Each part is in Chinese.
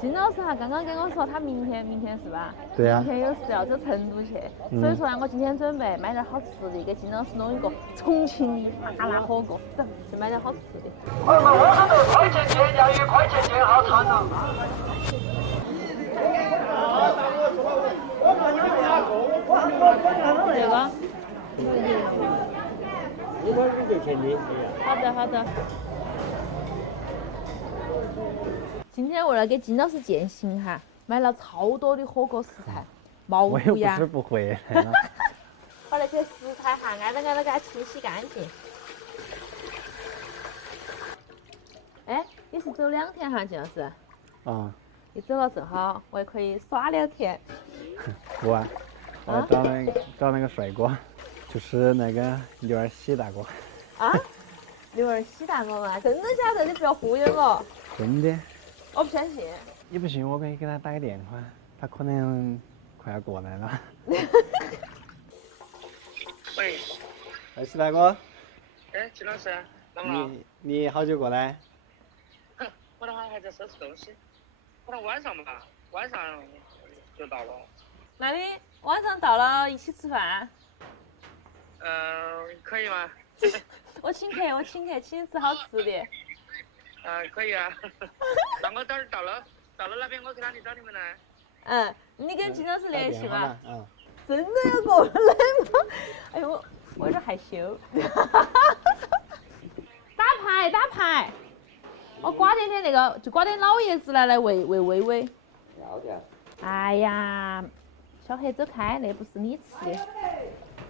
金老师哈刚刚跟我说他明天是吧？对呀、明天有事要走成都去，所以说呢，我今天准备买点好吃的，给金老师弄一个重庆麻辣火锅，走，去买点好吃的。我说的快捷键要与快捷键好长了。这个。一会儿你就钱的。好的好的。今天为了给金老师践行哈，买了超多的火锅食材，毛我又不肚呀。是不会。把那些食材哈挨着给它清洗干净。哎，你是走2天哈，金老师？啊，你走了正好，我也可以耍2天。不啊，我找那个帅哥，就是那个刘二喜大哥。啊？刘二喜大哥嘛？真的假的？你不要忽悠我！真的。我不相信。你不信，我可以给他打个电话，他可能快要过来了。喂，二喜大哥，哎，金老师，啷个了？你好久过来？哼，我那会儿还在收拾东西，可能晚上吧，晚上就到了。那你晚上到了一起吃饭？可以吗？我请客，请你吃好吃的。可以啊。那我等会儿到了那边，我去哪里找你们呢？嗯，你跟金老师联系嘛。嗯。真的要过来吗？哎呦，我有点害羞。打牌，我刮点那个，就刮点老爷子来喂微微。要的。哎呀，小黑走开，那不是你吃的，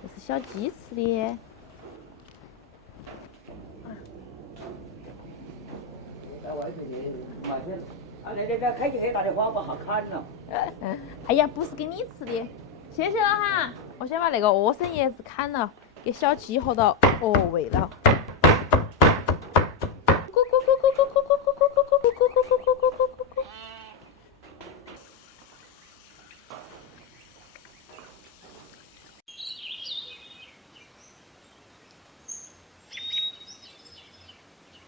那是小鸡吃的。在外面的卖点，那个开起很大的花不好看了。哎呀，不是给你吃的，谢谢了哈。我先把那个莴笋叶子砍了，给小鸡和到喂了。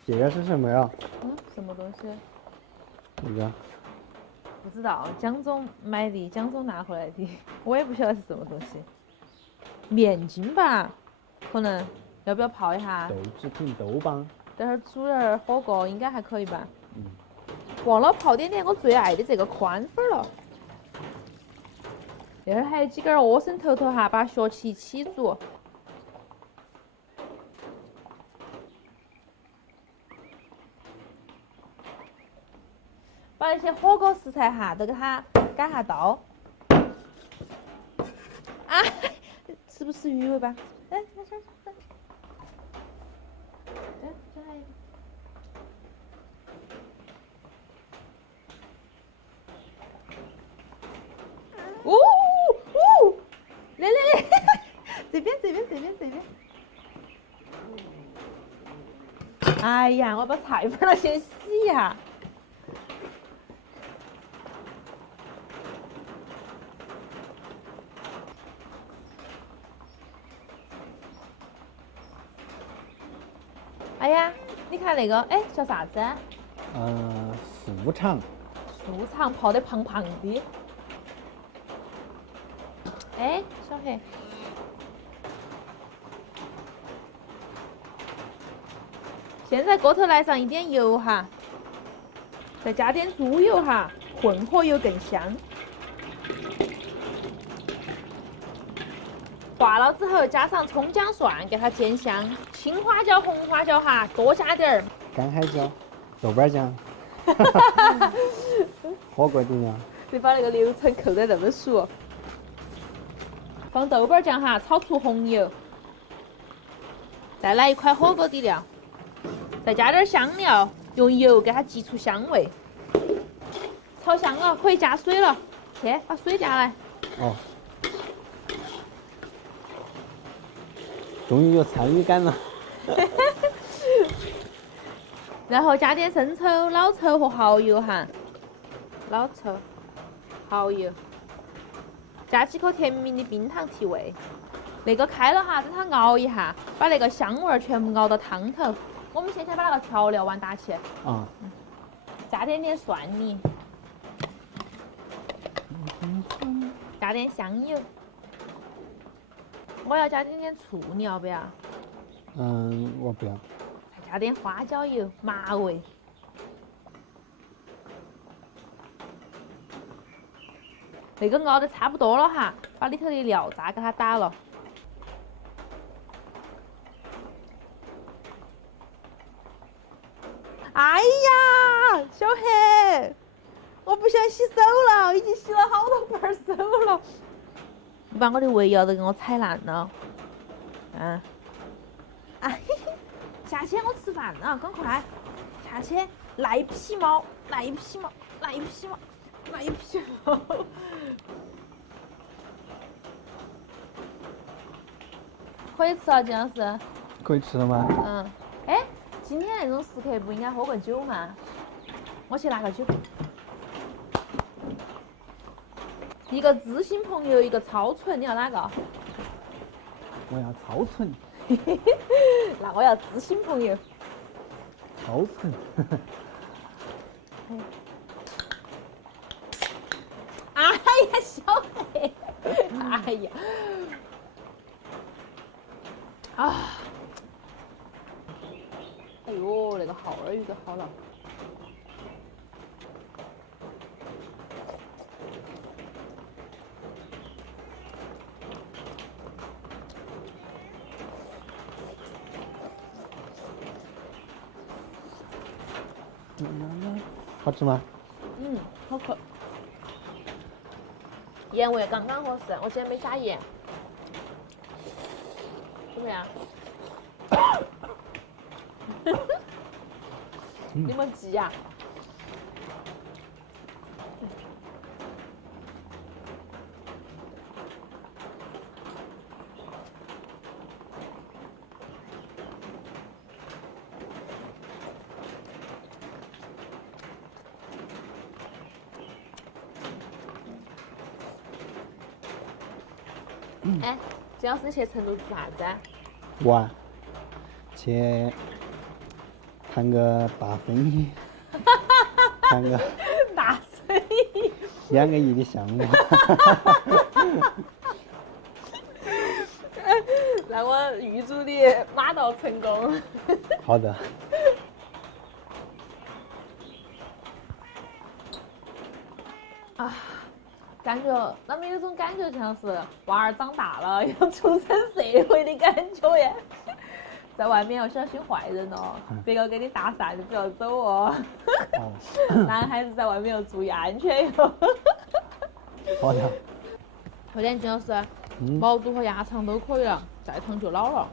这个是什么呀？什么东西？这个。不知道，江总买的，江总拿回来的，我也不晓得是什么东西。面筋吧，可能要不要泡一下？豆制品豆帮。等会儿煮点儿火锅应该还可以吧？忘了泡点我最爱的这个宽粉了。这儿还有几根莴笋头哈，把它学起一起煮。把那些火锅食材哈都给它改下刀。啊，吃不吃鱼尾巴？哎，来。哎，这还有一个。来，这边。哎呀，我把菜粉儿先洗一下。哎呀，你看那个，哎，叫啥子？素肠。素肠泡得胖胖的。哎，小黑。现在锅头来上一点油哈，再加点猪油哈，混合油更香。化了之后加上葱姜蒜，给它煎香。青花椒、红花椒哈，多加点儿。干海椒、豆瓣酱。火锅底料。你把那个流程扣得那么熟。放豆瓣酱哈，炒出红油。再来一块火锅底料，再加点香料，用油给它激出香味。炒香了，可以加水了。去，把水加来。哦。终于有参与感了。然后加点生抽、老抽和蚝油哈，老抽、蚝油，加几颗甜蜜的冰糖提味。那个开了哈，等它熬一下，把那个香味儿全部熬到汤头。我们先把那个调料碗打起。啊。加点蒜泥，加点香油。我要加点醋，你要不要？嗯，我不要。再加点花椒油，麻味。那个熬得差不多了哈，把里头的料渣给它打了。哎呀，小黑，我不想洗手了，已经洗了好多盘手了。你把我的胃药都给我踩烂了。嗯。哎，下去我吃饭了，赶快下去赖皮猫，赖皮猫，赖皮猫，赖皮猫。可以吃了，金老师。可以吃了吗？嗯。哎，今天那种时刻不应该喝个酒吗？我去拿个酒。一个知心朋友，一个超纯，你要哪个？我要超纯。那我要知心朋友。超纯。哎呀，小黑！哎呀！啊！哎呦，那个耗儿鱼都好了。好吃吗？嗯，好吃。盐味刚刚合适，我今天没加盐。怎么样？你们急呀？哎，金老师去成都做啥子啊？我啊，去谈个大生意，谈个大生意。2个亿的项目。那我预祝你马到成功。好的。啊，感觉那么有种感觉，像是娃儿长大了要出身社会的感觉耶。在外面要小心坏人哦，别个给你搭讪就不要走哦。男孩子在外面要注意安全哟。好的。快点，金老师，毛肚和鸭肠都可以了，再烫就老了。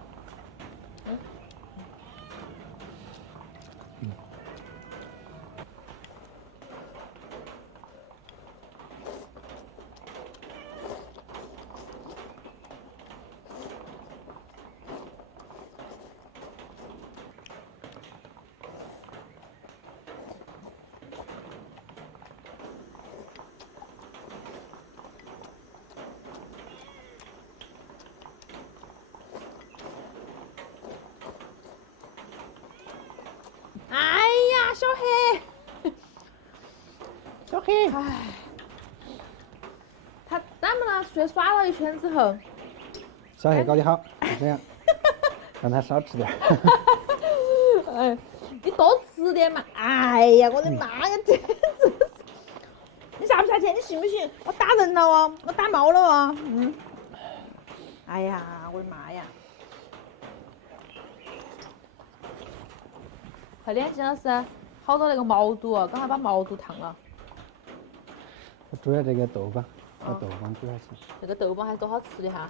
哎呀，小黑，小黑，哎，他咱们那出去耍了一圈之后，小黑搞得好，就这样，让他少吃点。哎，你多吃点嘛！哎呀，我的妈呀，简直是！你下不下去？你信不信？我打人了哦，我打猫了哦。嗯。哎呀，我的妈呀！快点，金老师，好多那个毛肚哦，刚才把毛肚烫了。我煮了这个豆瓣，把豆瓣煮下去。这个豆瓣还是多好吃的哈。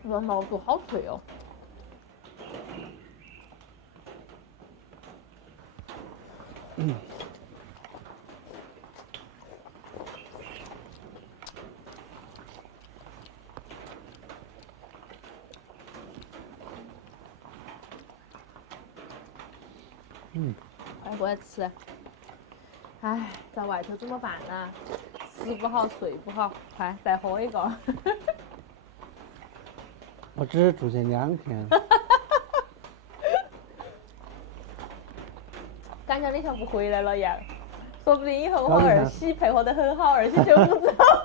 这个毛肚好脆哦。快过来吃。哎，在外头怎么办呢？吃不好，睡不好，快再喝一个。我只是住进2天。感觉你像不回来了一样，说不定以后我和二喜配合得很好，二喜就不走了。